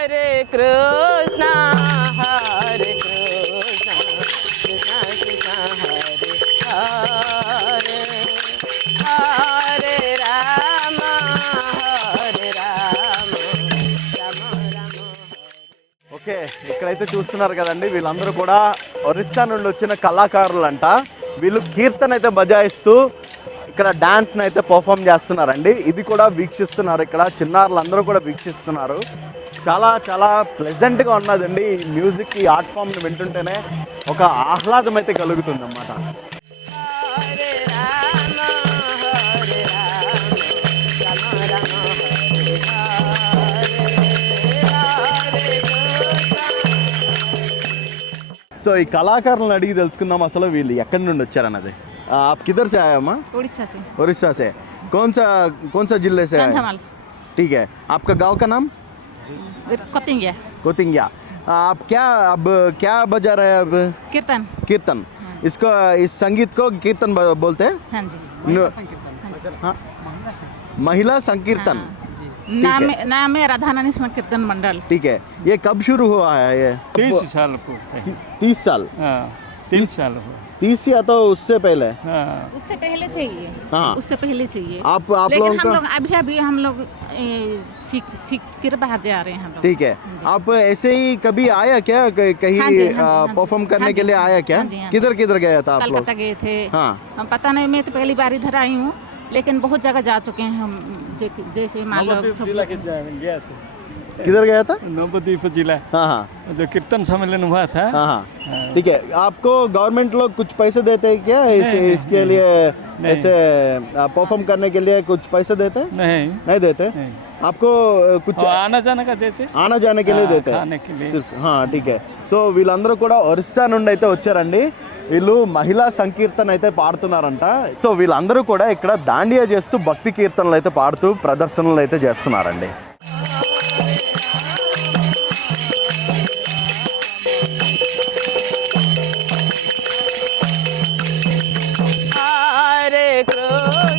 Hare Krishna Hare Krishna Krishna Krishna Hare Hare Hare Rama Hare Rama Rama Rama. Okay, ఇక్కడైతే చూస్తున్నారు కదండి, వీళ్ళందరూ కూడా ఒరిస్సా నుండి వచ్చిన కళాకారులు అంట. వీళ్ళు కీర్తన అయితే బజాయిస్తూ ఇక్కడ డాన్స్ని అయితే పర్ఫామ్ చేస్తున్నారండి. ఇది కూడా వీక్షిస్తున్నారు, ఇక్కడ చిన్నారులందరూ కూడా వీక్షిస్తున్నారు. చాలా చాలా ప్లెజెంట్గా ఉన్నదండి ఈ మ్యూజిక్, ఈ ఆర్ట్ ఫామ్ని వింటుంటేనే ఒక ఆహ్లాదం అయితే కలుగుతుంది అన్నమాట. హరే రామ హరే రామ రామ రామ హరే హరే హరే కృష్ణ. సో ఈ కళాకారులను అడిగి తెలుసుకుందాం అసలు వీళ్ళు ఎక్కడి నుండి వచ్చారన్నది. आप किधर से आए अम्मा? उड़ीसा से। उड़ीसा से। कौन सा जिले से आए? कंधमाल। ठीक है, आपका गांव का नाम? कोतिंगिया। कोतिंगिया। आप क्या बजा रहे हैं अब? कीर्तन। कीर्तन। इसको इस संगीत को कीर्तन बोलते हैं? हाँ जी। हाँ, महिला संकीर्तन। नाम है राधारानी संकीर्तन मंडल। ठीक है, ये कब शुरू हुआ है? ये 30 साल पूर्व 30 साल। हाँ 30 साल हुआ। 30 या तो उससे पहले? हाँ उससे पहले से ही है। हाँ। उससे पहले से ही है। आप लेकिन लोगों हम का लोग अभी हम लोग सीख कर बाहर जा रहे हैं हम लोग। ठीक है, आप ऐसे ही कभी आया क्या कहीं हाँ जी, हाँ जी, हाँ जी। परफॉर्म करने हाँ के जी, लिए आया क्या? हाँ जी, हाँ जी। किधर किधर गया था आप लोग? कलकत्ता गए थे। हाँ। हम पता नहीं, मैं तो पहली बार इधर आई हूँ, लेकिन बहुत जगह जा चुके हैं हम। जैसे मान लो सब जिला के गया था, किधर गया था? नवद्वीप जिला हाँ हाँ जो कीर्तन सम्मेलन हुआ था। हाँ हाँ। ठीक है, आपको गवर्नमेंट लोग कुछ पैसे देते हैं क्या नहीं, इसके लिए? नहीं। ऐसे परफॉर्म करने के लिए कुछ पैसे देते हैं? नहीं नहीं देते? नहीं। आपको कुछ आना जाने का देते, ఆనా జానే के लिए हाँ, देते हैं? खाने के लिए। సిర్ఫ్ ठीक है. సో వీళ్ళందరూ కూడా ఒరిస్సా నుండి అయితే వచ్చారండి. వీళ్ళు మహిళా సంకీర్తన అయితే పాడుతున్నారంట. సో వీళ్ళందరూ కూడా ఇక్కడ దాండియా చేస్తూ భక్తి కీర్తనలు అయితే పాడుతూ ప్రదర్శనలు అయితే చేస్తున్నారండి. హరే కృష్ణ